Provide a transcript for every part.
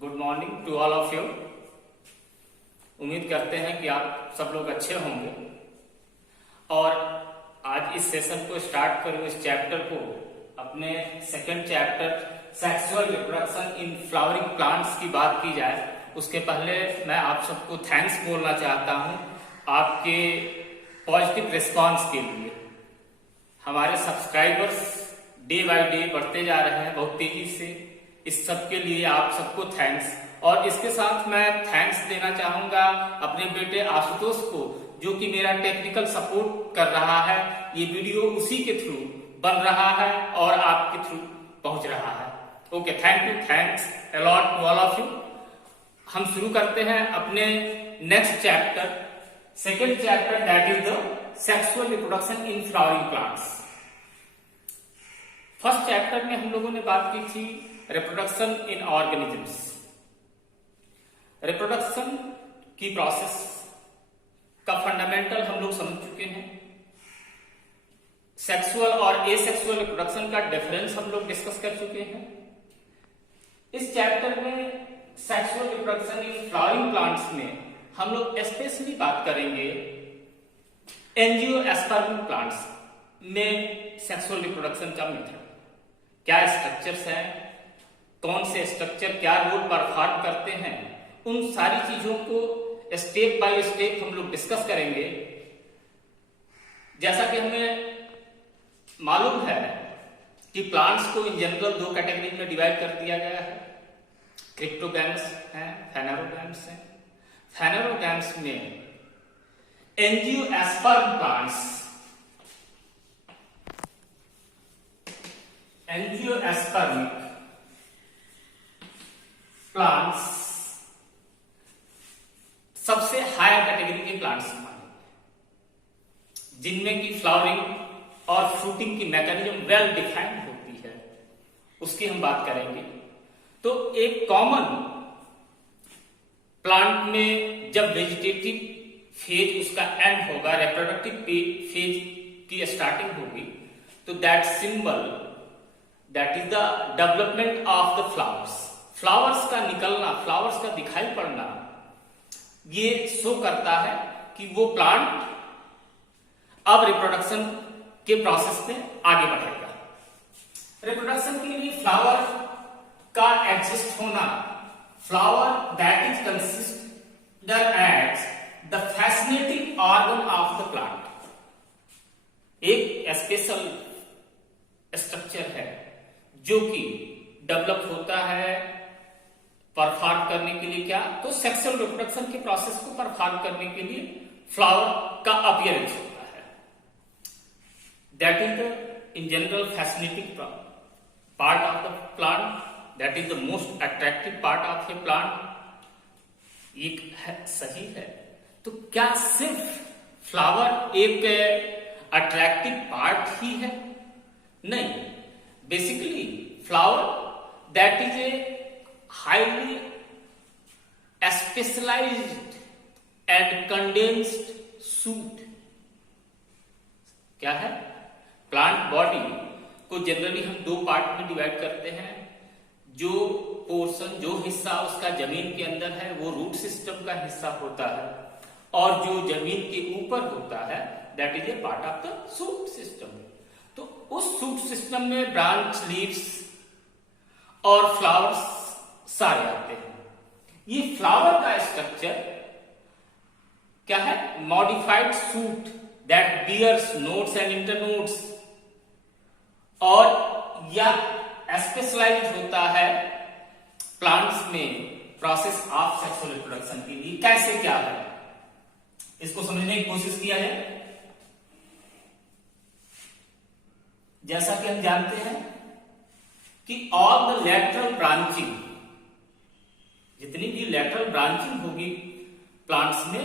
Good morning to all of you. उम्मीद करते हैं कि आप सब लोग अच्छे होंगे और आज इस सेशन को स्टार्ट करूं, इस चैप्टर को, अपने second chapter sexual reproduction in flowering plants की बात की जाए। उसके पहले मैं आप सबको थैंक्स बोलना चाहता हूं आपके पॉजिटिव रिस्पांस के लिए। हमारे सब्सक्राइबर्स डे बाय डे बढ़ते जा रहे हैं बहुत तेजी से। इस सब के लिए आप सबको थैंक्स। और इसके साथ मैं थैंक्स देना चाहूंगा अपने बेटे आशुतोष को, जो कि मेरा टेक्निकल सपोर्ट कर रहा है। ये वीडियो उसी के थ्रू बन रहा है और आपके थ्रू पहुंच रहा है। Okay, thank you, thanks a lot to all of you. हम शुरू करते हैं अपने next chapter, second chapter, that is the sexual reproduction in flowering plants. First chapter में हम लोगों ने बात की थी रिप्रोडक्शन इन ऑर्गेनिजम्स। रिप्रोडक्शन की प्रोसेस का फंडामेंटल हम लोग समझ चुके हैं। सेक्सुअल और एसेक्सुअल रिप्रोडक्शन का डिफरेंस हम लोग डिस्कस कर चुके हैं। इस चैप्टर में sexual reproduction in flowering plants में हम लोग स्पेशली बात करेंगे एंजियोस्पर्म प्लांट्स में सेक्सुअल रिप्रोडक्शन का मेथड, क्या स्ट्रक्चर्स हैं, कौन से स्ट्रक्चर क्या रोल परफॉर्म करते हैं, उन सारी चीजों को स्टेप बाय स्टेप हम लोग डिस्कस करेंगे। जैसा कि हमें मालूम है कि प्लांट्स को इन जनरल दो कैटेगरी में डिवाइड कर दिया गया है, क्रिप्टोगैम्स हैं, फेनेरोगैम्स हैं। फेनेरोगैम्स में एंजियोस्पर्म प्लांट्स, एंजियोस्पर्मिक प्लांट्स सबसे हायर कैटेगरी के प्लांट्स माने, जिनमें की फ्लावरिंग और फ्रूटिंग की मैकेनिज्म वेल डिफाइंड होती है, उसकी हम बात करेंगे। तो एक कॉमन प्लांट में जब वेजिटेटिव फेज उसका एंड होगा, रिप्रोडक्टिव फेज की स्टार्टिंग होगी, तो that symbol, that is the development of the flowers. Flowers का निकलना, फ्लावर्स का दिखाई पड़ना, ये शो करता है कि वो प्लांट अब रिप्रोडक्शन के प्रोसेस में आगे बढ़ेगा। रिप्रोडक्शन के लिए फ्लावर का एग्जिस्ट होना, flower that is considered as the fascinating organ of the plant, एक स्पेशल स्ट्रक्चर है जो कि डेवलप होता है परफॉर्म करने के लिए, क्या तो सेक्सुअल रिप्रोडक्शन के प्रोसेस को परफॉर्म करने के लिए फ्लावर का अपीयरेंस होता है। That is the in general fascinating part of the plant, that is the most attractive part of A plant. एक है, सही है। तो क्या सिर्फ फ्लावर एक अट्रैक्टिव पार्ट ही है? नहीं, basically flower that is A highly specialized and condensed suit। क्या है? प्लांट बॉडी को जनरली हम दो पार्ट में डिवाइड करते हैं। जो पोर्शन, जो हिस्सा उसका जमीन के अंदर है, वो रूट सिस्टम का हिस्सा होता है, और जो जमीन के ऊपर होता है, that is a part of the shoot system. तो उस सूट सिस्टम में ब्रांच, लीव्स और फ्लावर्स सारे आते हैं। ये फ्लावर का स्ट्रक्चर क्या है? Modified shoot that bears nodes and internodes, और या स्पेशलाइज्ड होता है प्लांट्स में प्रोसेस ऑफ सेक्सुअल रिप्रोडक्शन के लिए। कैसे, क्या है, इसको समझने की कोशिश किया जाए। जैसा कि हम जानते हैं कि ऑल द लेटरल ब्रांचिंग, जितनी भी लेटरल ब्रांचिंग होगी प्लांट्स में,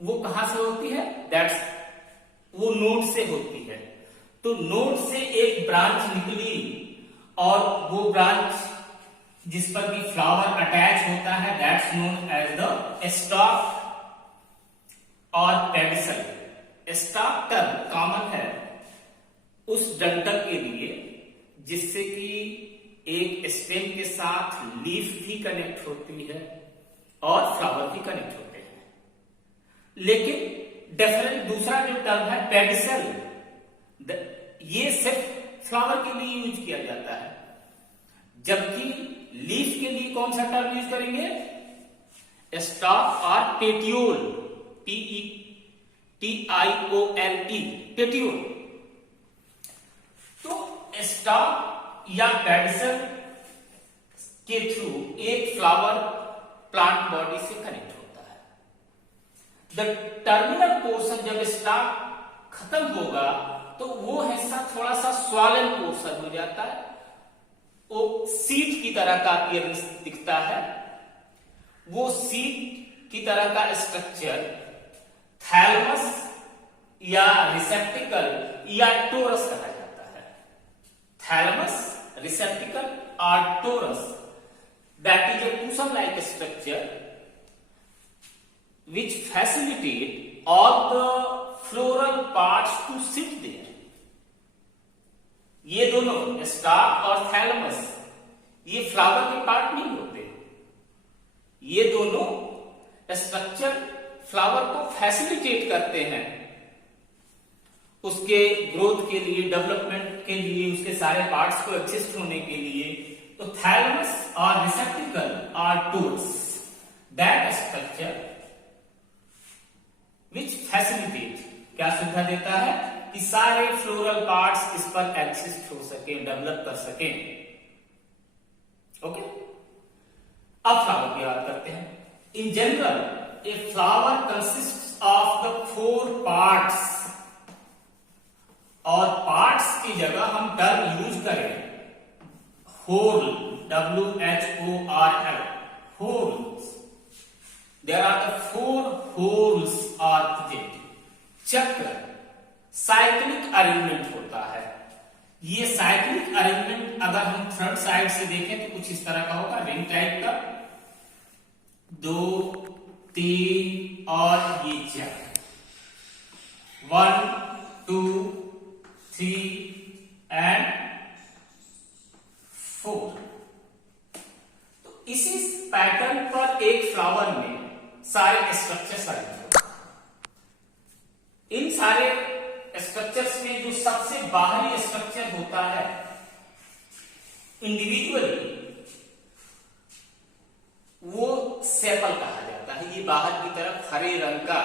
वो कहां से होती है? दैट्स, वो नोड से होती है। तो नोड से एक ब्रांच निकली, और वो ब्रांच जिस पर भी फ्लावर अटैच होता है, that's known as the stalk और पेडिसल। स्टॉक टर्म कॉमन है उस डंठल के लिए जिससे कि एक स्टेम के साथ लीफ भी कनेक्ट होती है और फ्लावर भी कनेक्ट होते हैं, लेकिन डिफरेंट दूसरा जो टर्म है पेडिसल, ये सिर्फ फ्लावर के लिए यूज किया जाता है, जबकि लीफ के लिए कौन सा टर्म यूज करेंगे? स्टॉक और पेटियोल, TIOLE, पेटियोल। तो स्टॉक या पेडिसल के थ्रू एक फ्लावर प्लांट बॉडी से कनेक्ट होता है। द टर्मिनल पोर्शन, जब स्टॉक खत्म होगा तो वो हिस्सा थोड़ा सा स्वॉलन पोर्शन हो जाता है, वो सीड की तरह का अपीयरेंस दिखता है। वो सीड की तरह का स्ट्रक्चर थैलमस या रिसेप्टिकल या टोरस कहा जाता है। थैलमस, रिसेप्टिकल और torus, that is a cushion like structure which facilitate all the floral parts to sit there. ये दोनों स्टॉक और थैलमस ये फ्लावर के पार्ट नहीं होते, ये दोनों स्ट्रक्चर फ्लावर को फैसिलिटेट करते हैं उसके ग्रोथ के लिए, डेवलपमेंट के लिए, उसके सारे पार्ट्स को एग्जिस्ट होने के लिए। तो थैलमस और रिसेप्टिकल और torus, that structure which facilitate, क्या सुविधा देता है कि सारे फ्लोरल पार्ट्स इस पर एग्जिस्ट हो सके, डेवलप कर सके। ओके, अब फ्लावर की बात करते हैं। In general a flower consist of the 4 parts, और पार्ट्स की जगह हम टर्म यूज करें whole, WHORL, wholes. There are the 4 wholes are present. चक्र, साइक्लिक अरेंजमेंट होता है। ये साइक्लिक अरेंजमेंट अगर हम फ्रंट साइड से देखें तो कुछ इस तरह का होगा, रिंग टाइप का, 2, 3 और ये चक्र, 1, 2, 3 एंड 4। तो इसी पैटर्न पर एक फ्लावर में सारे स्ट्रक्चर्स आएंगे। इन सारे स्ट्रक्चर्स में जो सबसे बाहरी स्ट्रक्चर होता है इंडिविजुअली, वो सेपल कहा जाता है। ये बाहर की तरफ हरे रंग का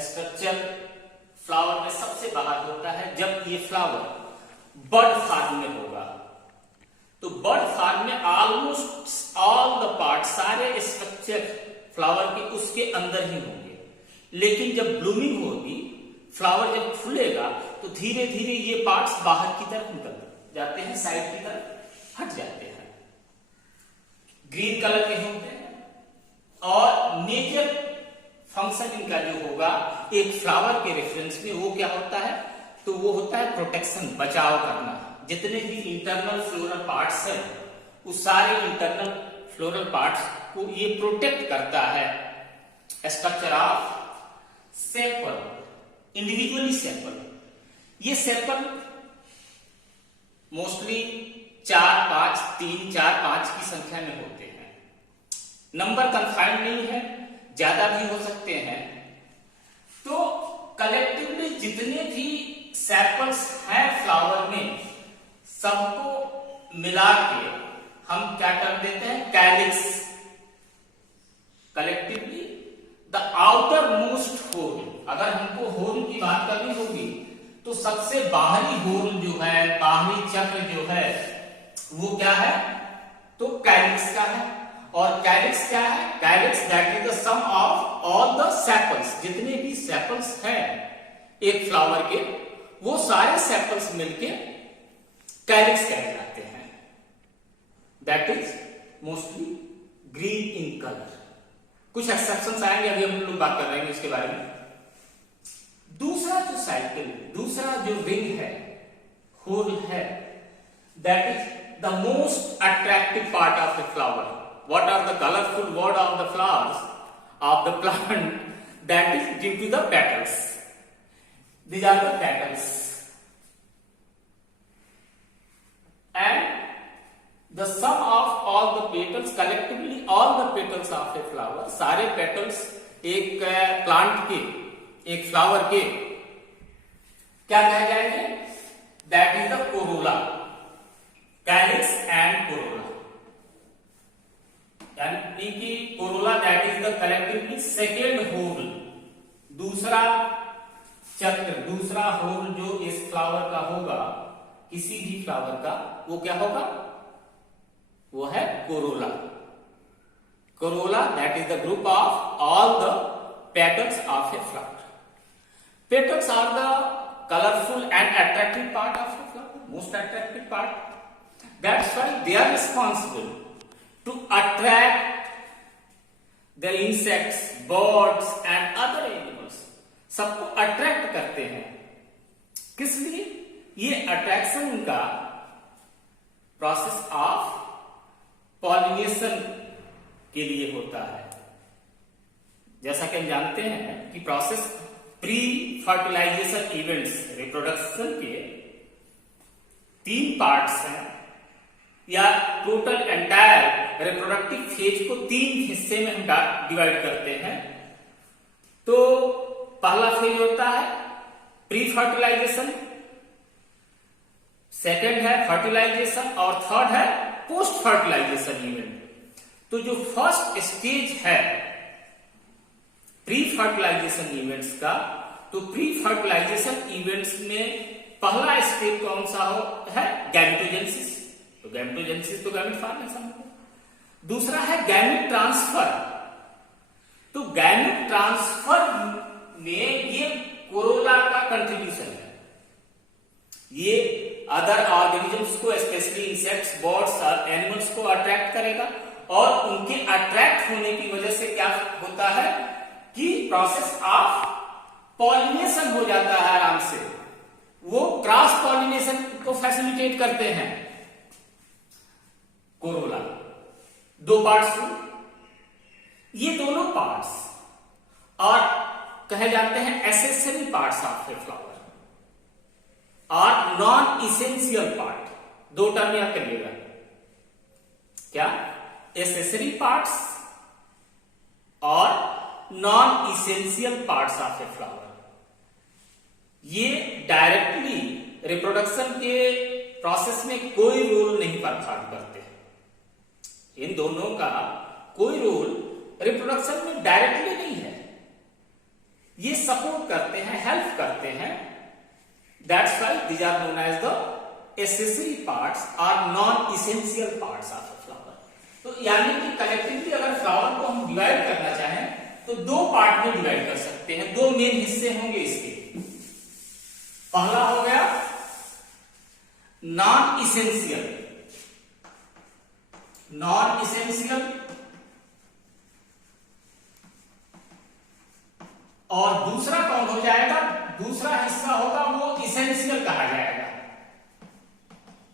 स्ट्रक्चर फ्लावर में सबसे बाहर होता है। जब ये फ्लावर बड फॉर्म में होगा तो बड फॉर्म में ऑलमोस्ट ऑल द पार्ट, सारे स्ट्रक्चर फ्लावर के उसके अंदर ही होंगे। लेकिन जब ब्लूमिंग होगी, फ्लावर जब फूलेगा तो धीरे धीरे ये पार्ट्स बाहर की तरफ निकल जाते हैं, साइड की तरफ हट जाते हैं, ग्रीन कलर के होते हैं। और मेजर फंक्शन इनका जो होगा एक फ्लावर के रेफरेंस में, वो क्या होता है? तो वो होता है प्रोटेक्शन, बचाव करना। जितने भी इंटरनल फ्लोरल पार्ट्स हैं, उस सारे इंटरनल फ्लोरल पार्ट्स को ये प्रोटेक्ट करता है। Structure of sepal, individually sepal. ये सेपल मोस्टली 4, 5, 3, 4, 5 की संख्या में होते हैं। नंबर कन्फाइंड नहीं है, ज्यादा भी हो सकते हैं। तो कलेक्टिवली जितने भी सेपल्स हैं फ्लावर में, सबको मिला के हम क्या टर्म देते हैं? Calyx. Collectively the outermost whorl, अगर हमको होल की बात करनी होगी तो सबसे बाहरी होल जो है, बाहरी चक्र जो है, वो क्या है? तो कैलिक्स का है। और कैलिक्स क्या है? Calyx that is the sum of all the sepals. जितने भी सेपल्स हैं एक फ्लावर के, वो सारे सेपल्स मिलके कैलिक्स कहलाते हैं। That is mostly green in colour. कुछ एक्सेप्शंस आएंगे, अभी हम लोग बात कर रहे हैं इसके बारे में। दूसरा जो साइकिल, दूसरा जो रिंग है, होल है, that is the most attractive part of the flower. What are the colorful word of the flowers of the plant? That is due to the petals. These are the petals. And the sum of all the petals collectively, all the petals of a flower, सारे petals एक plant के, एक flower के क्या कहे जाएंगे? That is the corolla, calyx and corolla, यानी कि corolla that is the collectively second whorl, दूसरा चक्र, दूसरा होल जो इस फ्लावर का होगा, किसी भी फ्लावर का, वो क्या होगा? वो है corolla. Corolla that is the group of all the petals of a flower. Petals are the colourful and attractive part of a flower, most attractive part. That's why they are responsible to attract the insects, birds and other animals. सबको attract करते हैं, किस लिए? ये attraction का process of pollination के लिए होता है। जैसा कि हम जानते हैं कि process pre fertilisation events, reproduction के 3 पार्ट्स हैं, या टोटल एंटायर रिप्रोडक्टिव फेज को 3 हिस्से में हम डिवाइड करते हैं। तो पहला फेज होता है प्री फर्टिलाइजेशन, सेकेंड है फर्टिलाइजेशन, और थर्ड है पोस्ट फर्टिलाइजेशन इवेंट। तो जो फर्स्ट स्टेज है प्री फर्टिलाइजेशन इवेंट्स का, तो प्री फर्टिलाइजेशन इवेंट्स में पहला स्टेज कौन सा है? गैमेटोजेनेसिस। तो गैमेटोजेनेसिस तो गैमेट फॉर्मेशन। दूसरा है गैमेट ट्रांसफर। तो गैमेट ट्रांसफर में ये कोरोला का कंट्रीब्यूशन है। ये अदर ऑर्गेनिजम्स को, स्पेशली इंसेक्ट्स, बर्ड्स और एनिमल्स को अट्रैक्ट करेगा, और उनके अट्रैक्ट होने की वजह से क्या होता है कि प्रोसेस ऑफ पॉलिनेशन हो जाता है आराम से। वो क्रॉस पॉलिनेशन को फैसिलिटेट करते हैं कोरोला। 2 पार्ट्स हुए, ये दोनों पार्ट्स और कहे जाते हैं accessory parts of a flower और नॉन इसेंशियल पार्ट। 2 टर्म याद करिएगा, क्या? एसेसरी पार्ट्स और non essential parts of a flower. ये डायरेक्टली रिप्रोडक्शन के प्रोसेस में कोई रोल नहीं परफॉर्म करते। इन दोनों का कोई रोल रिप्रोडक्शन में डायरेक्टली नहीं है, ये सपोर्ट करते हैं, हेल्प करते हैं। That's why these are known as the accessory parts और non essential parts of a flower. तो यानी कि कलेक्टिवली अगर फ्लावर को हम डिवाइड करना चाहें तो 2 पार्ट में डिवाइड कर सकते हैं। 2 मेन हिस्से होंगे इसके। पहला हो गया नॉन इसेंशियल, नॉन इसेंशियल, और दूसरा कौन हो जाएगा? दूसरा हिस्सा होगा वो इसेंशियल कहा जाएगा,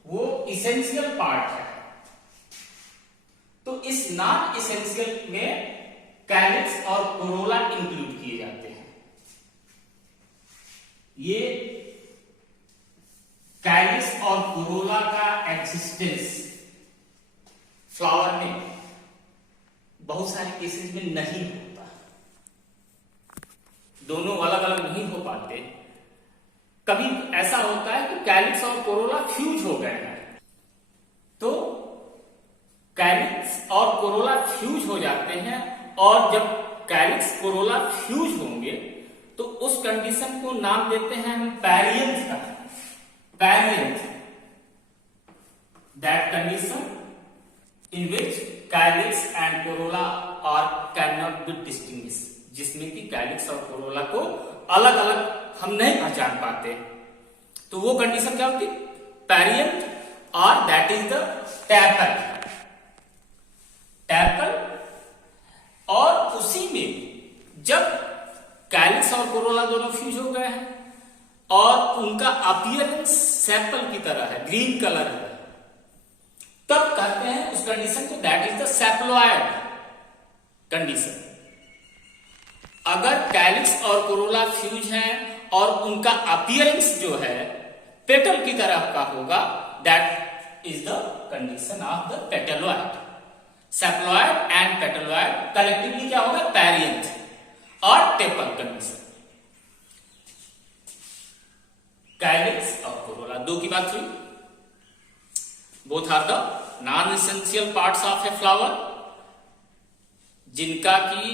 वो इसेंशियल पार्ट है। तो इस नॉन इसेंशियल में कैलिक्स और कोरोला इंक्लूड किए जाते हैं। ये कैलिक्स और कोरोला का एक्सिस्टेंस फ्लावर में बहुत सारे केसेस में नहीं होता, दोनों अलग अलग नहीं हो पाते। कभी ऐसा होता है कि कैलिक्स और कोरोला फ्यूज हो गए हैं, तो कैलिक्स और कोरोला फ्यूज हो जाते हैं, और जब कैलिक्स कोरोला फ्यूज होंगे तो उस कंडीशन को नाम देते हैं हम पैरियंस का। Perianth, that condition in which calyx and corolla are can not be distinguish, जिसमें कि कैलिक्स और कोरोला को अलग अलग हम नहीं पहचान पाते। तो वो कंडीशन क्या होती? पैरियंट, और that is the tepal. Tepal, और उसी में जब कैलिक्स और कोरोला दोनों फ्यूज हो गए हैं और उनका अपीयरेंस सेपल की तरह है, ग्रीन कलर है, तब कहते हैं उस कंडीशन को दैट इज द सेप्लोइड कंडीशन। अगर कैलिक्स और कोरोला फ्यूज हैं और उनका अपीयरेंस जो है पेटल की तरह का होगा, that is the condition of the petaloid. Cephaloid and petaloid collectively क्या होगा? Perianth और टेपल कंडीशन. कैलिक्स और कोरोला, दो की बात हुई. Both are the non essential parts of a flower, जिनका की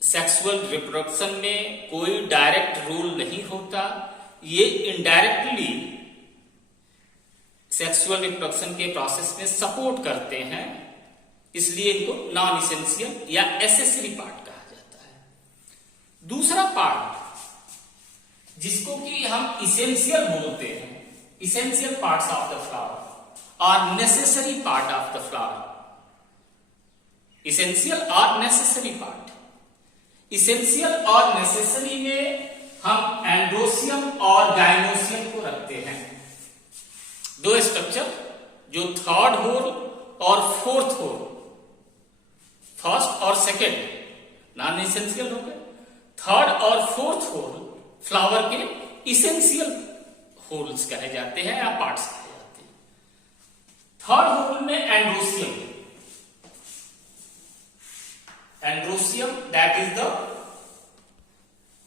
सेक्सुअल रिप्रोडक्शन में कोई डायरेक्ट रोल नहीं होता. ये इनडायरेक्टली सेक्सुअल रिप्रोडक्शन के प्रोसेस में सपोर्ट करते हैं, इसलिए इनको नॉन इसेंशियल या एसेसरी पार्ट कहा जाता है. दूसरा पार्ट जिसको कि हम इसेंशियल बोलते हैं, essential parts of the flower और necessary part of the flower. Essential और नेसेसरी पार्ट. इसेंशियल और नेसेसरी में हम एंड्रोसियम और गाइनोसियम को रखते हैं. दो स्ट्रक्चर जो थर्ड होल और फोर्थ होल, फर्स्ट और सेकेंड नॉन इसेंशियल हो गए, थर्ड और फोर्थ होल फ्लावर के इसेंशियल होल्स कहे जाते हैं या पार्ट्स कहे जाते हैं. थर्ड होल में androecium, androecium that is the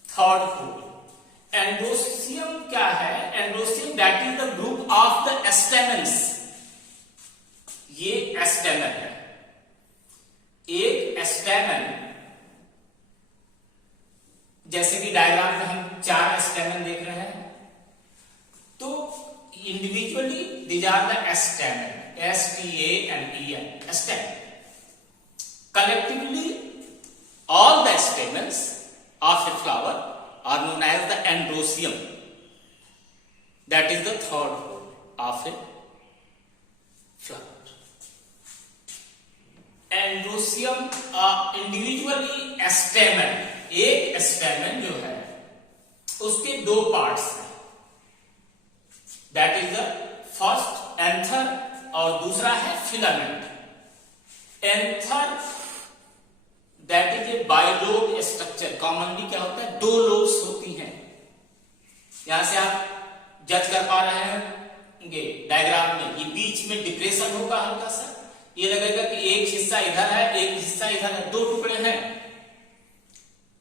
third whorl. Androecium क्या है? Androecium that is the group of the stamens. ये स्टेमन है, एक स्टेमन, जैसे कि डायग्राम में हम 4 स्टेमन देख रहे हैं, तो individually these are the stamen, STAMEN, stamen. Collectively, all the stamens of a flower are known as the androsium. That is the third hole of a flower. Androsium individually stamen, एक stamen जो है उसके दो parts हैं. That is the first anther और दूसरा है filament. Anther that is A bilobe structure. Commonly क्या होता है? 2 लोब्स होती हैं. यहां से आप जज कर पा रहे हैं ये डायग्राम में, ये बीच में डिप्रेशन होगा हल्का सा, ये लगेगा कि एक हिस्सा इधर है एक हिस्सा इधर है, 2 टुकड़े हैं.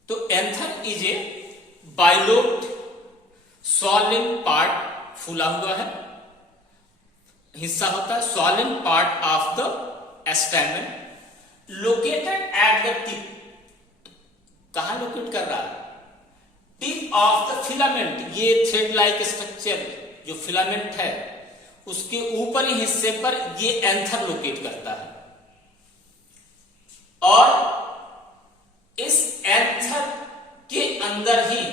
तो anther is a bilobe swollen part, फूला हुआ है हिस्सा होता है, swollen part of the स्टेमन, located at the tip. कहां लोकेट कर रहा है? Tip of the filament. ये थ्रेड लाइक स्ट्रक्चर जो फिलामेंट है उसके ऊपरी हिस्से पर ये एंथर लोकेट करता है. और इस एंथर के अंदर ही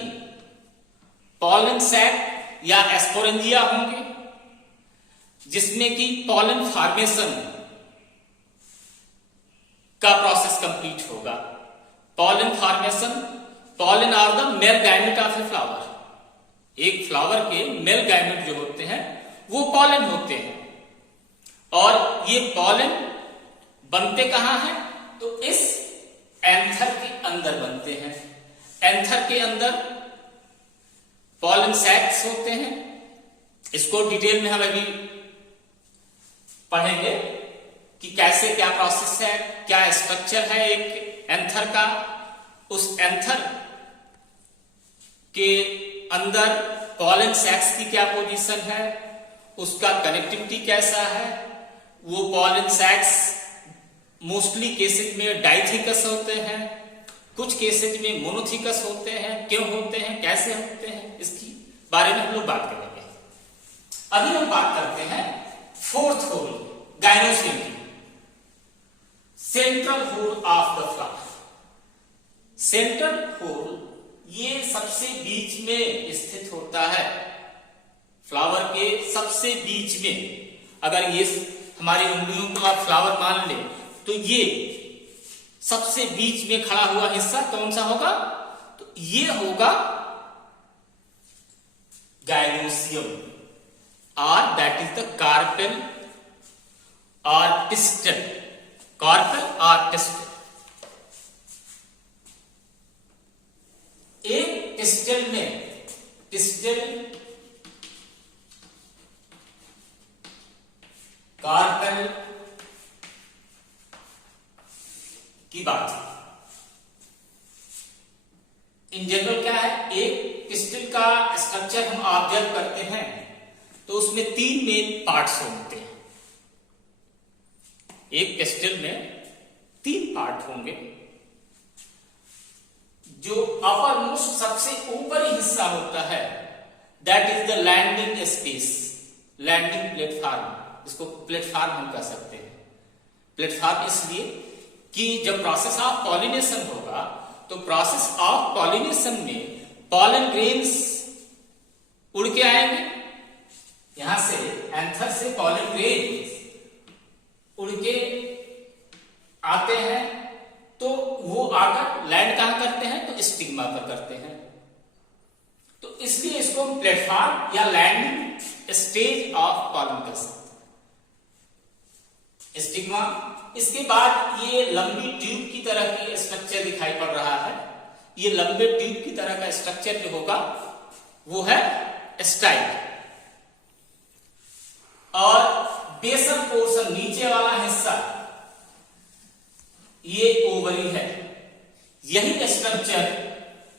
पॉलन सैक या एस्पोरेंजिया होंगे, जिसमें कि पॉलन फॉर्मेशन का प्रोसेस कंप्लीट होगा. Pollen formation, pollen are the male gamete of a flower. एक फ्लावर के मेल गैमेट जो होते हैं वो पॉलन होते हैं, और ये पॉलन बनते कहां हैं? तो इस एंथर के अंदर बनते हैं. एंथर के अंदर पॉलन सैक्स होते हैं. इसको डिटेल में हम अभी पढ़ेंगे कि कैसे क्या प्रोसेस है, क्या स्ट्रक्चर है एक एंथर का. उस एंथर के अंदर पॉलन सैक्स की क्या पोजीशन है, उसका कनेक्टिविटी कैसा है. वो पॉलन सैक्स मोस्टली केसेज में डाइथिकस होते हैं, कुछ केसेज में मोनोथिकस होते हैं. क्यों होते हैं, कैसे होते हैं, इसकी बारे में हम लोग बात करेंगे. अभी हम बात करते हैं फोर्थ होल, गाइनोसियम की. Central whorl of the flower. Central whorl ये सबसे बीच में स्थित होता है. फ्लावर के सबसे बीच में, अगर ये हमारी उंगलियों को आप फ्लावर मान ले तो ये सबसे बीच में खड़ा हुआ हिस्सा कौन सा होगा? तो ये होगा गाइनोसियम, और दैट इज द कार्पेल और टिस्टल. कार्पेल और टिस्टल. एक टिस्टल में, टिस्टल की बात है। इन जनरल क्या है, एक पिस्टल का स्ट्रक्चर हम ऑब्जर्व करते हैं तो उसमें 3 मेन पार्ट्स होते हैं। एक पिस्टल में 3 पार्ट होंगे। जो अपर मोस्ट सबसे ऊपरी हिस्सा होता है that is the landing space, landing platform, इसको प्लेटफॉर्म हम कह सकते हैं। प्लेटफॉर्म इसलिए कि जब प्रोसेस ऑफ पॉलिनेशन होगा तो प्रोसेस ऑफ पॉलिनेशन में पॉलन ग्रेन्स उड़ के आएंगे, यहां से एंथर से पॉलन ग्रेन्स उड़ के आते हैं, तो वो आकर लैंड कहां करते हैं, तो स्टिग्मा पर करते हैं। तो इसलिए इसको प्लेटफॉर्म या लैंडिंग स्टेज ऑफ पॉलन कर सकते हैं। स्टिग्मा, इसके बाद ये लंबी ट्यूब की तरह की स्ट्रक्चर दिखाई पड़ रहा है। ये लंबे ट्यूब की तरह का स्ट्रक्चर जो होगा वो है स्टाइल, और बेसल पोर्शन नीचे वाला हिस्सा ये ओवरी है। यही स्ट्रक्चर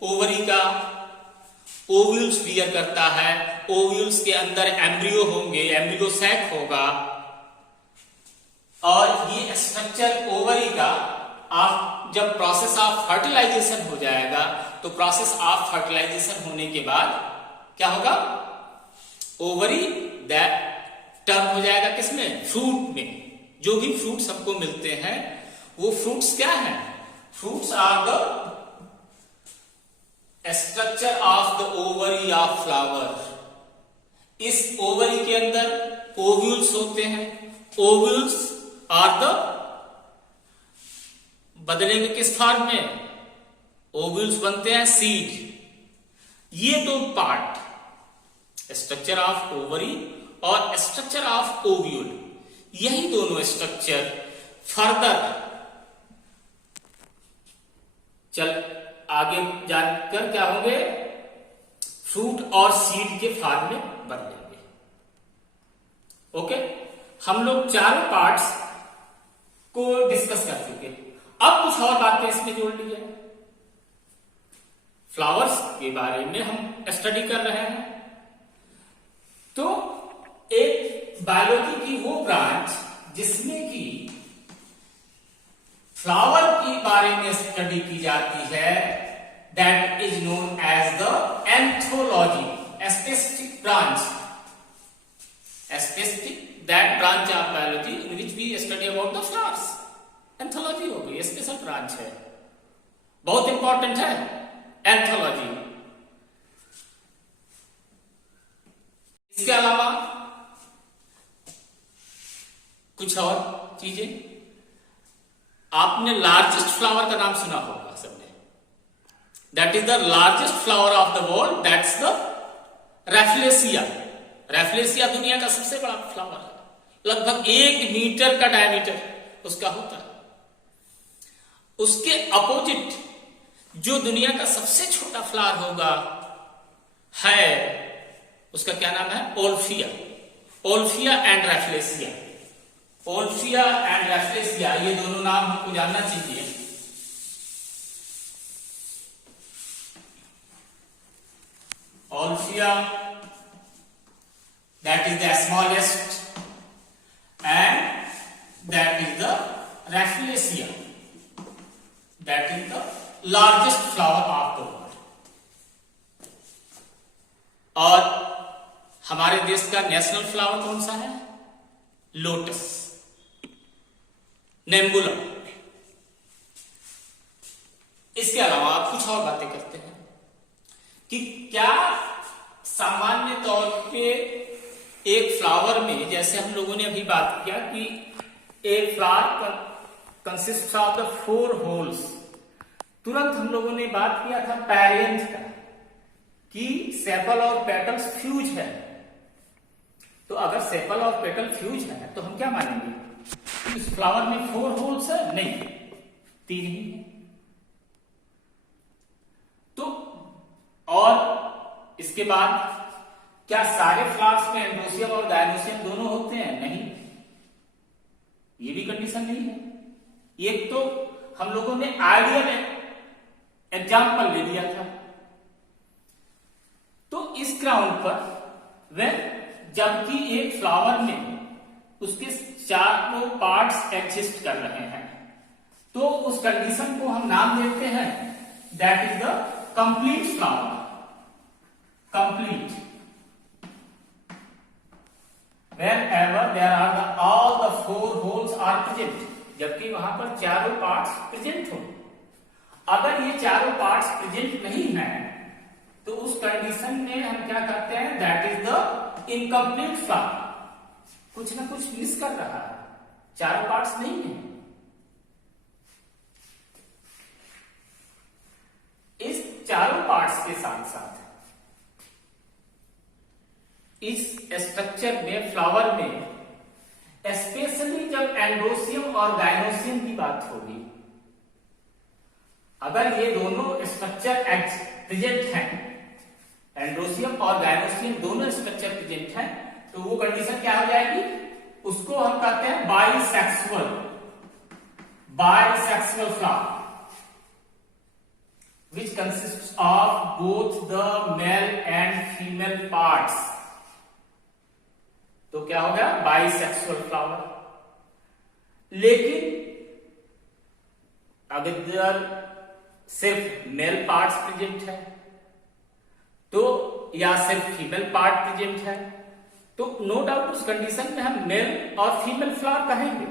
ओवरी का ओव्यूल्स बियर करता है। ओव्यूल्स के अंदर एम्ब्रियो होंगे, एम्ब्रियो सैक होगा, और ये स्ट्रक्चर ओवरी का आप जब प्रोसेस ऑफ फर्टिलाइजेशन हो जाएगा तो प्रोसेस ऑफ फर्टिलाइजेशन होने के बाद क्या होगा, ओवरी दैट टर्न हो जाएगा किसमें, फ्रूट में। जो भी फ्रूट सबको मिलते हैं वो फ्रूट्स क्या हैं, fruits are the structure of the ovary of flower. इस ओवरी के अंदर ओव्यूल्स होते हैं। ओव्यूल्स आर द, बदलेंगे किस फॉर्म में, ओव्यूल्स बनते हैं सीड। ये दो पार्ट, स्ट्रक्चर ऑफ ओवरी और स्ट्रक्चर ऑफ ओव्यूल, यही दोनों स्ट्रक्चर फर्दर चल आगे जाकर क्या होंगे, फ्रूट और सीड के फॉर्म में बन जाएंगे। ओके, हम लोग चारों पार्ट्स को डिस्कस कर चुके। अब कुछ और बातें इसमें जोड़ ली है। फ्लावर्स के बारे में हम स्टडी कर रहे हैं, तो एक बायोलॉजी की वो ब्रांच जिसमें कि फ्लावर के बारे में स्टडी की जाती है, that is known as the anthology, specific branch, specific that branch of biology in which we study about the flowers. Anthology हो गई, स्पेशल ब्रांच है, बहुत इंपॉर्टेंट है एंथोलॉजी। इसके अलावा कुछ और चीजें, आपने लार्जेस्ट फ्लावर का नाम सुना होगा सबने, that is the largest flower of the world, that's the Rafflesia. Rafflesia दुनिया का सबसे बड़ा फ्लावर है, लगभग 1 मीटर का डायमीटर उसका होता है। उसके अपोजिट जो दुनिया का सबसे छोटा फ्लावर होगा है, उसका क्या नाम है, ओल्फिया। ओल्फिया एंड रैफलेसिया, ओल्फिया एंड रैफलेसिया, ये दोनों नाम हमको जानना चाहिए। Wolffia that is the smallest and that is the Rafflesia that is the largest flower of the world. और हमारे देश का नेशनल फ्लावर कौन सा है, लोटस, नेम्बुला। इसके अलावा आप कुछ और बातें करते हैं कि क्या सामान्य तौर पे एक फ्लावर में, जैसे हम लोगों ने अभी बात किया कि एक flower consist of the 4 holes, तुरंत हम लोगों ने बात किया था पैरेंट का कि सेपल और पेटल्स फ्यूज है। तो अगर सेपल और पेटल फ्यूज है तो हम क्या मानेंगे, इस फ्लावर में 4 होल्स है, नहीं 3 ही है। तो और इसके बाद क्या सारे फ्लावर्स में एंड्रोसियम और गायनोसियम दोनों होते हैं, नहीं, ये भी कंडीशन नहीं है। एक तो हम लोगों ने आइडियल एग्जाम्पल ले लिया था। तो इस ग्राउंड पर वह जबकि एक फ्लावर में उसके चारों पार्ट्स एग्जिस्ट कर रहे हैं, तो उस कंडीशन को हम नाम देते हैं that is the complete flower. Complete wherever there are all the four holes are present, जबकि वहां पर चारों पार्ट्स प्रेजेंट हो। अगर ये चारों पार्ट्स प्रेजेंट नहीं है तो उस कंडीशन में हम क्या करते हैं, that is the incomplete flower. कुछ ना कुछ मिस कर रहा है, चारों पार्ट्स नहीं है। इस चारों पार्ट्स के साथ साथ इस स्ट्रक्चर में, फ्लावर में, स्पेशली जब एंड्रोसियम और गाइनोसियम की बात होगी, अगर ये दोनों स्ट्रक्चर प्रेजेंट हैं, एंड्रोसियम और गाइनोसियम दोनों स्ट्रक्चर प्रेजेंट हैं, तो वो कंडीशन क्या हो जाएगी, उसको हम कहते हैं bisexual flower which consists of both the male and female parts। तो क्या हो गया, बाइसेक्सुअल फ्लावर। लेकिन अगर सिर्फ मेल पार्ट्स प्रेजेंट है तो, या सिर्फ फीमेल पार्ट प्रेजेंट है, तो नो डाउट उस कंडीशन में हम मेल और फीमेल फ्लावर कहेंगे।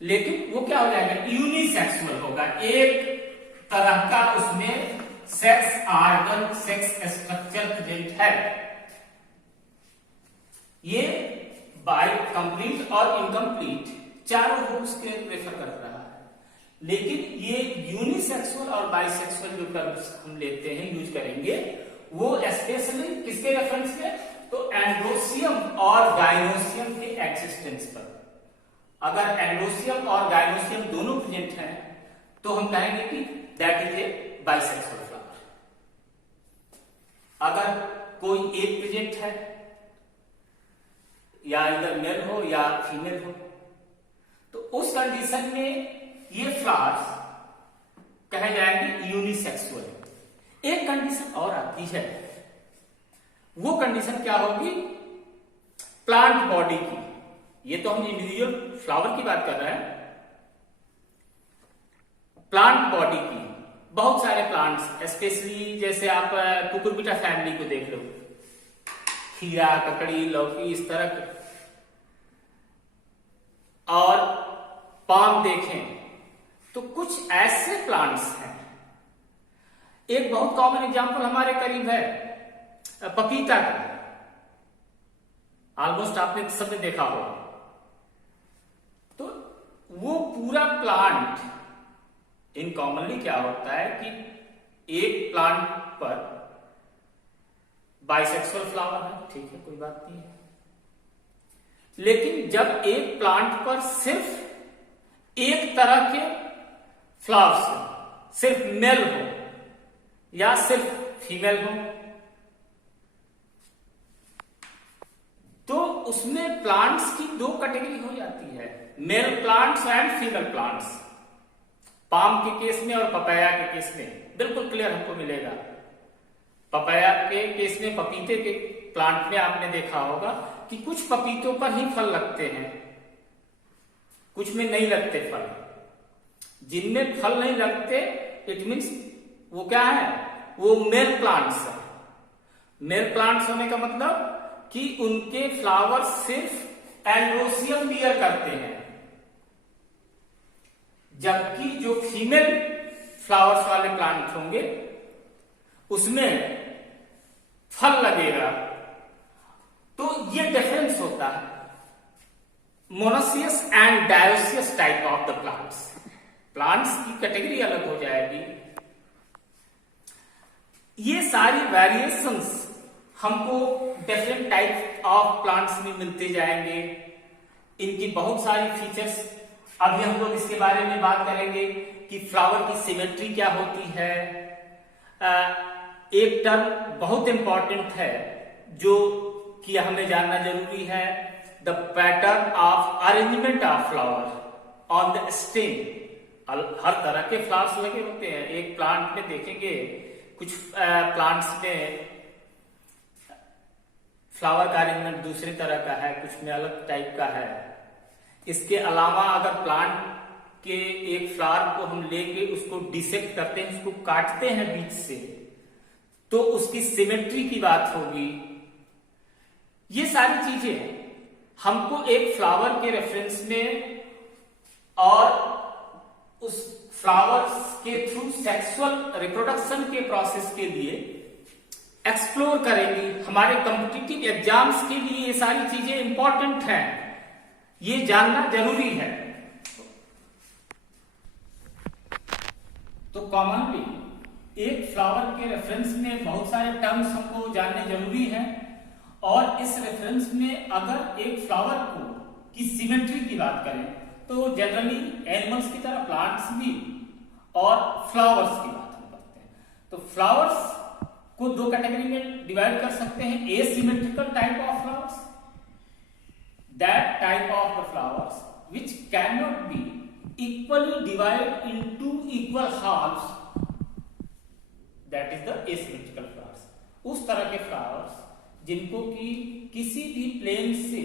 लेकिन वो क्या हो जाएगा, यूनिसेक्सुअल होगा, एक तरह का उसमें sex organ, sex structure present है। ये बाय कंप्लीट और इनकम्प्लीट चारों होल्स के रेफर कर रहा है। लेकिन ये यूनिसेक्सुअल और बाइसेक्सुअल जो टर्म्स हम लेते हैं, यूज करेंगे, वो स्पेशली किसके रेफरेंस में, तो एंड्रोसियम और गाइनोसियम के एक्सिस्टेंस पर। अगर एंड्रोसियम और गाइनोसियम दोनों प्रेजेंट हैं तो हम कहेंगे कि that is A bisexual flower. अगर कोई एक प्रेजेंट है, या इधर मेल हो या फीमेल हो, तो उस कंडीशन में ये फ्लावर्स कहे जाएंगे यूनिसेक्सुअल। एक कंडीशन और आती है, वो कंडीशन क्या होगी, प्लांट बॉडी की। ये तो हम इंडिविजुअल फ्लावर की बात कर रहे हैं। प्लांट बॉडी की, बहुत सारे प्लांट्स, स्पेशली जैसे आप कुकुरबिटा फैमिली को देख लो, खीरा, ककड़ी, लौकी, इस तरह के, और पाम देखें तो कुछ ऐसे प्लांट्स हैं। एक बहुत कॉमन एग्जांपल हमारे करीब है पपीता का, ऑलमोस्ट आपने सबने देखा होगा। तो वो पूरा प्लांट इन कॉमनली क्या होता है कि एक प्लांट पर बाइसेक्सुअल फ्लावर है, ठीक है, कोई बात नहीं है। लेकिन जब एक प्लांट पर सिर्फ एक तरह के फ्लावर्स हो, सिर्फ मेल हो या सिर्फ फीमेल हो, तो उसमें प्लांट्स की दो कैटेगरी हो जाती है, male plants and female plants. Palm के केस में और पपाया के केस में बिल्कुल क्लियर हमको मिलेगा। पपाया के केस में, पपीते के प्लांट में आपने देखा होगा कि कुछ पपीतों पर ही फल लगते हैं, कुछ में नहीं लगते फल। जिनमें फल नहीं लगते, इट मीन्स वो क्या है, वो मेल प्लांट्स है। मेल प्लांट्स होने का मतलब कि उनके फ्लावर सिर्फ एंड्रोसियम बियर करते हैं, जबकि जो फीमेल फ्लावर्स वाले प्लांट होंगे उसमें फल लगेगा। तो ये डिफरेंस होता है monoecious and dioecious type of the plants. Plants की कैटेगरी अलग हो जाएगी। ये सारी वेरिएशंस हमको डिफरेंट टाइप ऑफ प्लांट्स में मिलते जाएंगे। इनकी बहुत सारी फीचर्स, अभी हम लोग इसके बारे में बात करेंगे कि फ्लावर की सिमेट्री क्या होती है। एक टर्म बहुत इंपॉर्टेंट है जो कि हमें जानना जरूरी है, the pattern of arrangement of flower on the stem. हर तरह के फ्लावर्स लगे होते हैं। एक प्लांट में देखेंगे कुछ प्लांट्स में फ्लावर का अरेंजमेंट दूसरी तरह का है, कुछ में अलग टाइप का है। इसके अलावा अगर प्लांट के एक फ्लावर को हम लेके उसको डिसेक्ट करते हैं, उसको काटते हैं बीच से, तो उसकी सिमेट्री की बात होगी। ये सारी चीजें हमको एक फ्लावर के रेफरेंस में और उस फ्लावर्स के थ्रू सेक्सुअल रिप्रोडक्शन के प्रोसेस के लिए एक्सप्लोर करेंगे। हमारे कॉम्पिटिटिव एग्जाम्स के लिए ये सारी चीजें इंपॉर्टेंट हैं, ये जानना जरूरी है। तो कॉमनली एक फ्लावर के रेफरेंस में बहुत सारे टर्म्स हमको जानने जरूरी है, और इस रेफरेंस में अगर एक फ्लावर को की सिमेट्री की बात करें तो जनरली एनिमल्स की तरह प्लांट्स भी और फ्लावर्स की बात हम करते हैं। तो फ्लावर्स को दो कैटेगरी में डिवाइड कर सकते हैं, asymmetrical type of flowers, that type of the flowers which can not be equally divide into equal halves, that is the asymmetrical flowers. उस तरह के फ्लावर्स जिनको कि किसी भी प्लेन से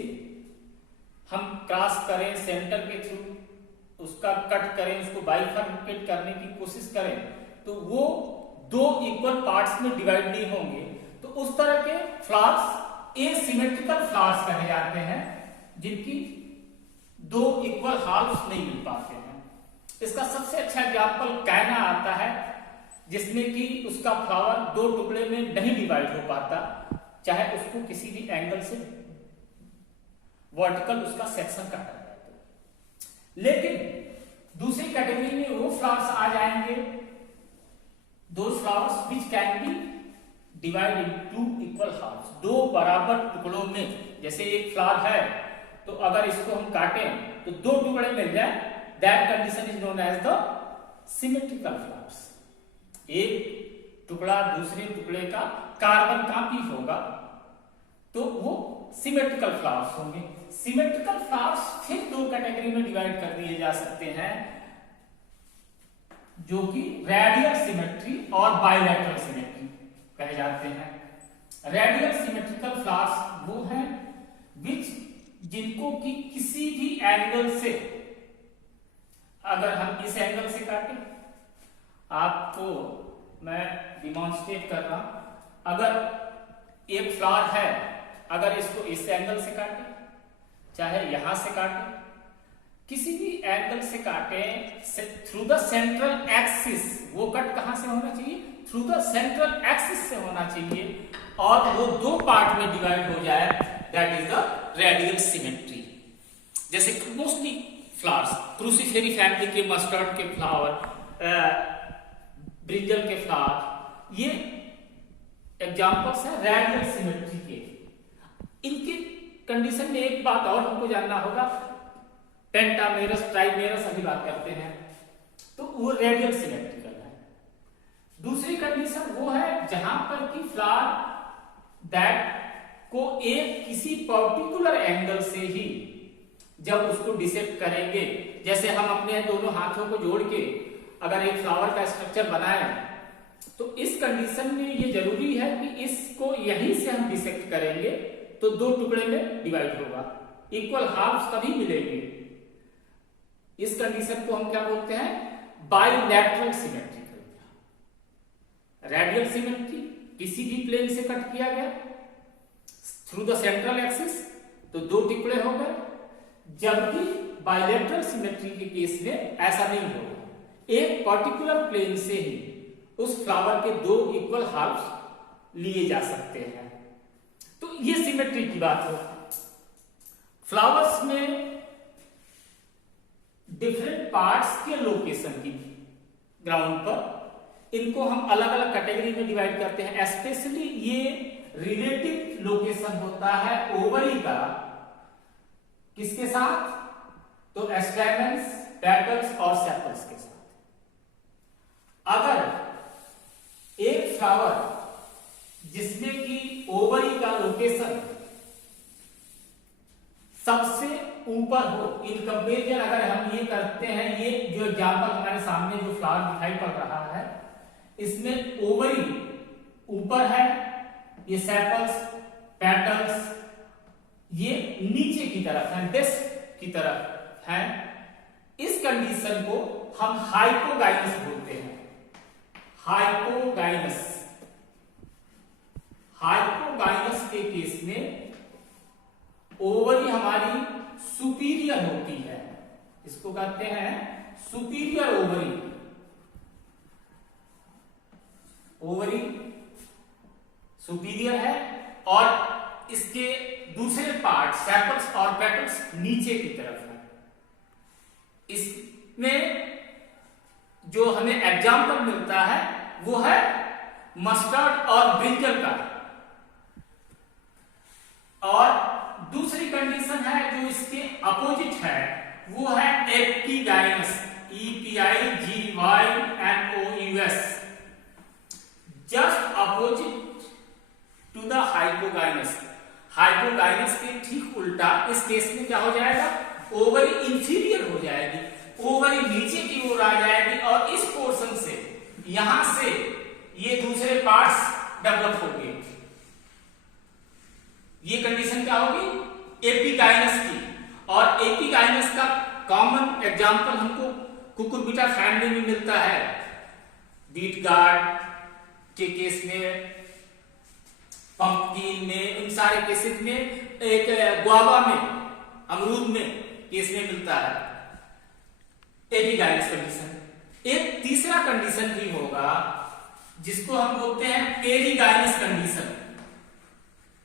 हम क्रॉस करें, सेंटर के थ्रू उसका कट करें, उसको बाइफरकेट करने की कोशिश करें, तो वो दो इक्वल पार्ट्स में डिवाइड नहीं होंगे। तो उस तरह के फ्लावर्स एसिमेट्रिकल फ्लावर्स कहे जाते हैं, जिनकी दो इक्वल हाफ्स नहीं मिल पाते हैं। इसका सबसे अच्छा एग्जाम्पल कैना आता है, जिसमें कि उसका फ्लावर दो टुकड़े में नहीं डिवाइड हो पाता, चाहे उसको किसी भी एंगल से वर्टिकल उसका सेक्शन काटा जाए तो। लेकिन दूसरी कैटेगरी में वो फ्लावर्स आ जाएंगे, दो flowers which can be divide into equal halves, दो बराबर टुकड़ों में। जैसे एक फ्लावर है तो अगर इसको हम काटें तो दो टुकड़े मिल जाए, that condition is known as the symmetrical flowers. एक टुकड़ा दूसरे टुकड़े का कार्बन कॉपी होगा तो वो सिमेट्रिकल फ्लावर्स होंगे। सिमेट्रिकल फ्लावर्स फिर दो कैटेगरी में डिवाइड कर दिए जा सकते हैं, जो कि रेडियल सिमेट्री और बाइलैटरल सिमेट्री कहे जाते हैं। रेडियल सिमेट्रिकल फ्लावर्स वो हैं जिनको कि किसी भी एंगल से, अगर हम इस एंगल से काटें, आपको मैं डिमॉन्स्ट्रेट कर रहा हूं, अगर एक फ्लावर है, अगर इसको इस एंगल से काटें, चाहे यहां से काटें, किसी भी एंगल से काटें थ्रू द सेंट्रल एक्सिस, वो कट कहां से होना चाहिए? थ्रू द सेंट्रल एक्सिस से होना चाहिए, और वो दो पार्ट में डिवाइड हो जाए, that is the radial symmetry. जैसे मोस्टली फ्लावर्स, क्रूसीफेरी फैमिली के मस्टर्ड के फ्लावर, ब्रिंजल के फ्लावर, ये एग्जांपल्स हैं रेडियल सिमेट्री के। इनकी कंडीशन में एक बात और हमको जानना होगा, पेंटामेरस, ट्राइमेरस अभी बात करते हैं, तो वो रेडियल सिमेट्रिकल है। दूसरी कंडीशन वो है जहां पर कि फ्लावर दैट को एक किसी पर्टिकुलर एंगल से ही जब उसको डिसेक्ट करेंगे, जैसे हम अपने दोनों हाथों को जोड़ के अगर एक फ्लावर का स्ट्रक्चर बनाए, तो इस कंडीशन में ये जरूरी है कि इसको यहीं से हम डिसेक्ट करेंगे तो दो टुकड़े में डिवाइड होगा, इक्वल हाफ्स तभी मिलेंगे। इस कंडीशन को हम क्या बोलते हैं? Bilateral symmetry. रेडियल सिमेट्री, किसी भी प्लेन से कट किया गया थ्रू द सेंट्रल एक्सिस, तो दो टुकड़े हो गए। जबकि बाइलैटरल सिमेट्री के केस में ऐसा नहीं होगा, एक पर्टिकुलर प्लेन से ही उस फ्लावर के दो इक्वल हाफ्स लिए जा सकते हैं। तो ये सिमेट्री की बात हो। फ्लावर्स में डिफरेंट पार्ट्स के लोकेशन की ग्राउंड पर इनको हम अलग अलग कैटेगरी में डिवाइड करते हैं। स्पेशली ये रिलेटिव लोकेशन होता है ओवरी का, किसके साथ? तो स्टैमेन्स, पेटल्स और सेपल्स के साथ। अगर एक फ्लावर जिसमें कि ओवरी का लोकेशन सबसे ऊपर ऊपर हो। इन कंपेरिजन अगर हम ये करते हैं, ये जो एग्जांपल हमारे सामने जो फ्लावर दिखाई पड़ रहा है, इसमें ओवरी ऊपर है, ये सेपल्स पेटल्स ये नीचे की तरफ है, बेस की तरफ है। इस कंडीशन को हम हाइपोगाइनस बोलते हैं। हाइपोगाइनस, हाइपोगाइनस के केस में ओवरी हमारी सुपीरियर होती है, इसको कहते हैं सुपीरियर ओवरी। ओवरी सुपीरियर है और इसके दूसरे पार्ट सेपल्स और पेटल्स नीचे की तरफ है। इसमें जो हमें एग्जाम्पल मिलता है वो है मस्टर्ड और ब्रिंजल का। और दूसरी कंडीशन है जो इसके अपोजिट है, वो है epigynous, EPIGYNOUS, just opposite to the hypogynous. Hypogynous के ठीक उल्टा इस केस में क्या हो जाएगा, ओवरी इंफीरियर हो जाएगी, ओवरी नीचे की ओर आ जाएगी और इस पोर्शन से यहां से ये दूसरे पार्ट्स डेवलप होंगे। ये कंडीशन क्या होगी, एपिगाइनस की। और एपिगाइनस का कॉमन एग्जांपल हमको कुकुरबिटा फैमिली में मिलता है, बीट गार्ड के केस में, पंपकिन में, इन सारे केसेस में, एक गुआवा में, अमरूद में केस में मिलता है एपिगाइनस कंडीशन। एक तीसरा कंडीशन भी होगा जिसको हम बोलते हैं perigynous condition.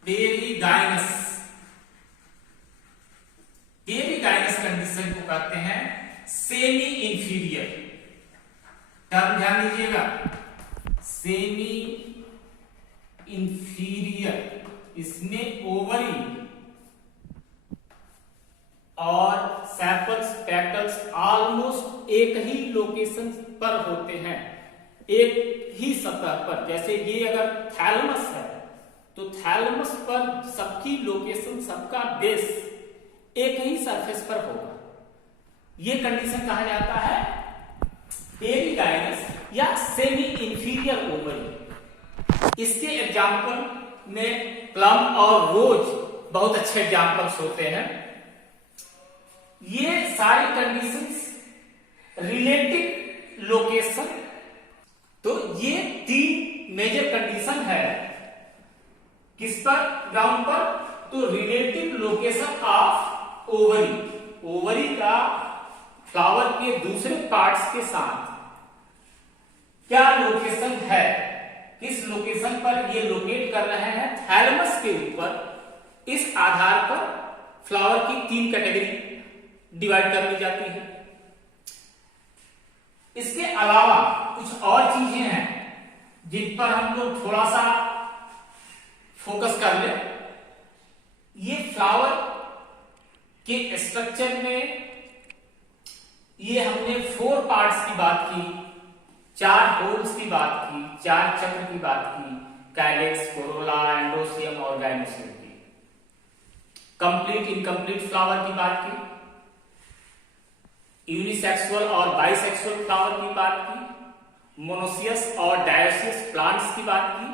Perigynous, perigynous condition को कहते हैं सेमी इंफीरियर। टर्म ध्यान दीजिएगा, सेमी इंफीरियर। इसमें ओवरी और सेपल्स पेटल्स ऑलमोस्ट एक ही लोकेशन पर होते हैं, एक ही सतह पर। जैसे ये अगर थैलमस है तो थैलमस पर सबकी लोकेशन, सबका बेस एक ही सरफेस पर होगा। ये कंडीशन कहा जाता है पेरीगाइनस या सेमी इंफीरियर ओवरी। इसके एग्जाम्पल में प्लम और रोज बहुत अच्छे एग्जाम्पल्स होते हैं। ये सारी कंडीशंस रिलेटिव लोकेशन, तो ये तीन मेजर कंडीशन है किस पर, ग्राउंड पर, तो relative location of ovary. Ovary का फ्लावर के दूसरे पार्ट्स के साथ क्या लोकेशन है, किस लोकेशन पर ये लोकेट कर रहे हैं थैलमस के ऊपर। इस आधार पर फ्लावर की तीन कैटेगरी डिवाइड कर ली जाती है। इसके अलावा कुछ और चीजें हैं जिन पर हम लोग थोड़ा सा फोकस कर ले। ये फ्लावर के स्ट्रक्चर में ये हमने 4 पार्ट्स की बात की, 4 होल्स की बात की, 4 चक्र की बात की, कैलेक्स, कोरोला, एंडोसियम और गाइनोसियम की। कंप्लीट इनकम्प्लीट फ्लावर की बात की, यूनिसेक्सुअल और बाइसेक्सुअल फ्लावर की बात की, मोनोसियस और डायोसियस प्लांट्स की बात की।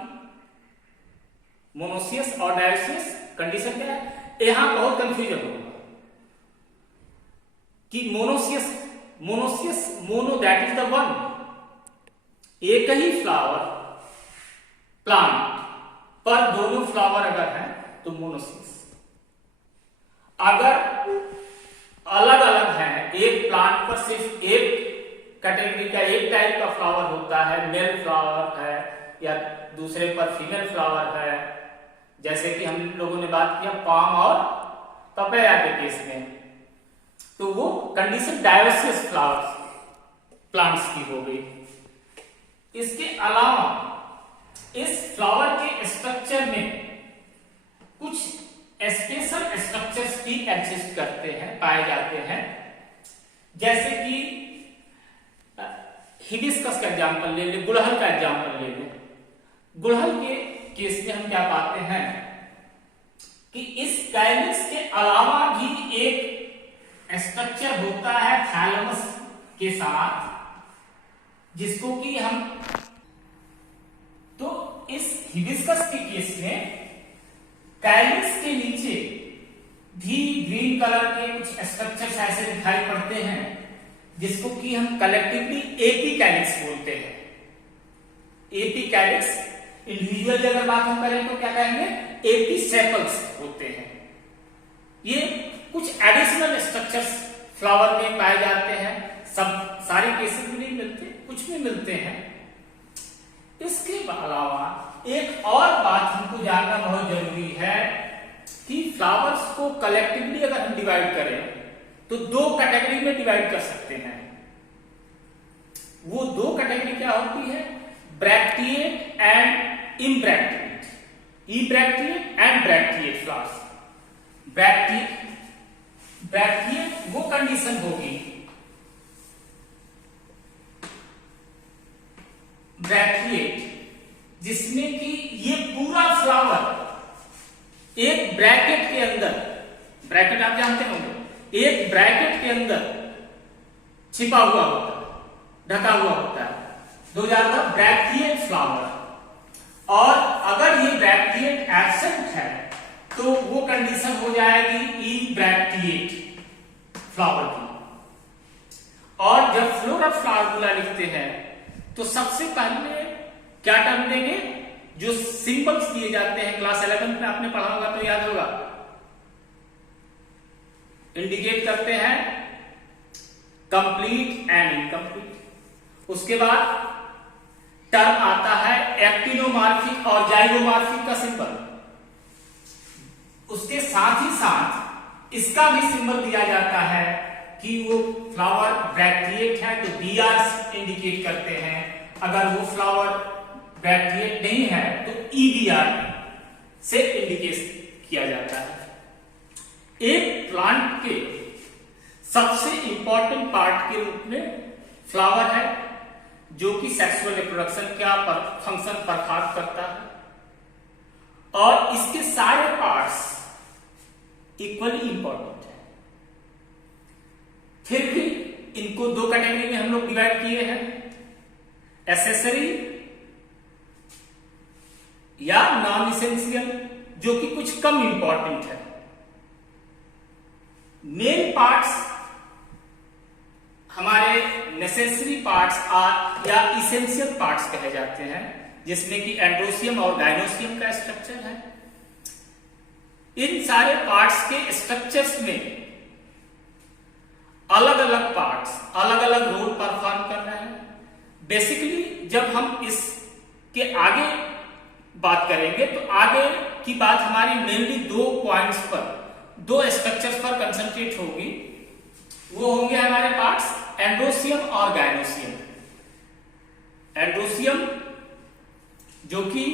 मोनोसियस और डायोसियस कंडीशन क्या है, यहां बहुत कंफ्यूजन होगा कि monoecious mono that is the one, एक ही फ्लावर प्लांट पर दोनों फ्लावर अगर हैं तो मोनोसियस। अगर अलग अलग हैं, एक प्लांट पर सिर्फ एक कैटेगरी का एक टाइप का फ्लावर होता है, मेल फ्लावर है, या दूसरे पर फीमेल फ्लावर है, जैसे कि हम लोगों ने बात किया पाम और पपाया के केस में, तो वो कंडीशन डायोसियस फ्लावर्स प्लांट्स की हो गई। इसके अलावा इस फ्लावर के स्ट्रक्चर में कुछ स्पेशल स्ट्रक्चर्स भी एग्जिस्ट करते हैं, पाए जाते हैं। जैसे कि हिबिस्कस का एग्जांपल ले ले, गुड़हल का एग्जांपल ले ले। गुड़हल के केस में हम क्या पाते हैं कि इस कैलिक्स के अलावा भी एक स्ट्रक्चर होता है थैलेमस के साथ, जिसको कि हम, तो इस हिबिस्कस के केस में कैलिक्स के नीचे भी ग्रीन कलर के कुछ स्ट्रक्चर्स ऐसे दिखाई पड़ते हैं, जिसको कि हम कलेक्टिवली एपी कैलिक्स बोलते हैं। एपी कैलिक्स, इंडिविजुअल अगर बात हम करें तो क्या कहेंगे, एपी सेपल्स होते हैं। ये कुछ एडिशनल स्ट्रक्चर्स फ्लावर में पाए जाते हैं, सब सारे केसेस में नहीं मिलते, कुछ में मिलते हैं। इसके अलावा एक और बात हमको जानना बहुत जरूरी है कि फ्लावर्स को कलेक्टिवली अगर हम डिवाइड करें तो दो कैटेगरी में डिवाइड कर सकते हैं। वो दो कैटेगरी क्या होती है, bracteate and ebracteate, ebracteate and bracteate flowers. Bracteate वो कंडीशन होगी, ब्रैक्टिएट जिसमें कि ये पूरा फ्लावर एक ब्रैकेट के अंदर, ब्रैकेट आप जानते होंगे, एक ब्रैकेट के अंदर छिपा हुआ होता है, ढका हुआ होता है, दो जाता ब्रैक्टिएट फ्लावर। और अगर ये ब्रैक्टिएट एब्सेंट है तो वो कंडीशन हो जाएगी इम्ब्रैक्टिएट फ्लावर की। और जब फ्लोरा फार्मूला लिखते हैं तो सबसे पहले क्या टर्म देंगे, जो सिंबल्स दिए जाते हैं, क्लास 11 में आपने पढ़ा होगा तो याद होगा, इंडिकेट करते हैं कंप्लीट एंड इनकम्प्लीट। उसके बाद टर्म आता है एक्टिनोमॉर्फिक और जाइगोमॉर्फिक का सिंबल। उसके साथ ही साथ इसका भी सिंबल दिया जाता है कि वो फ्लावर ब्रैक्टिएट है तो BR इंडिकेट करते हैं, अगर वो फ्लावर ब्रैक्टिएट नहीं है तो EBR से इंडिकेट किया जाता है। एक प्लांट के सबसे इंपॉर्टेंट पार्ट के रूप में फ्लावर है, जो कि सेक्सुअल रिप्रोडक्शन का फंक्शन परफॉर्म करता है, और इसके सारे पार्ट्स इक्वली इंपॉर्टेंट है। फिर भी इनको दो कैटेगरी में हम लोग डिवाइड किए हैं, एसेसरी या नॉन इसेंशियल, जो कि कुछ कम इंपॉर्टेंट है। मेन पार्ट्स हमारे नेसेसरी पार्ट्स या इसेंशियल पार्ट्स कहे जाते हैं, जिसमें कि एंड्रोसियम और गाइनोसियम का स्ट्रक्चर है। इन सारे पार्ट्स के स्ट्रक्चर्स में अलग अलग पार्ट्स अलग अलग रोल परफॉर्म कर रहे हैं। बेसिकली जब हम इसके आगे बात करेंगे तो आगे की बात हमारी मेनली दो पॉइंट्स पर, दो स्ट्रक्चर्स पर कंसंट्रेट होगी। वो होंगे हमारे पार्ट्स एंड्रोसियम और गाइनोसियम। एंड्रोसियम जो कि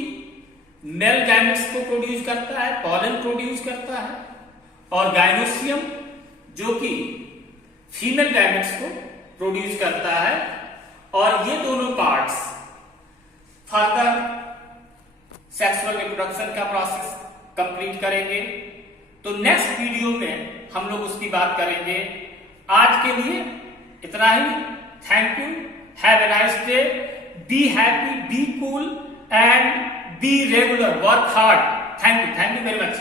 मेल गैमेट्स को प्रोड्यूस करता है, पॉलन प्रोड्यूस करता है, और गाइनोसियम जो कि फीमेल गैमेट्स को प्रोड्यूस करता है। और ये दोनों पार्ट्स फर्दर सेक्सुअल रिप्रोडक्शन का प्रोसेस कंप्लीट करेंगे। तो नेक्स्ट वीडियो में हम लोग उसकी बात करेंगे। आज के लिए इतना ही। Thank you, have a nice day, be happy, be cool and be regular, work hard. Thank you very much.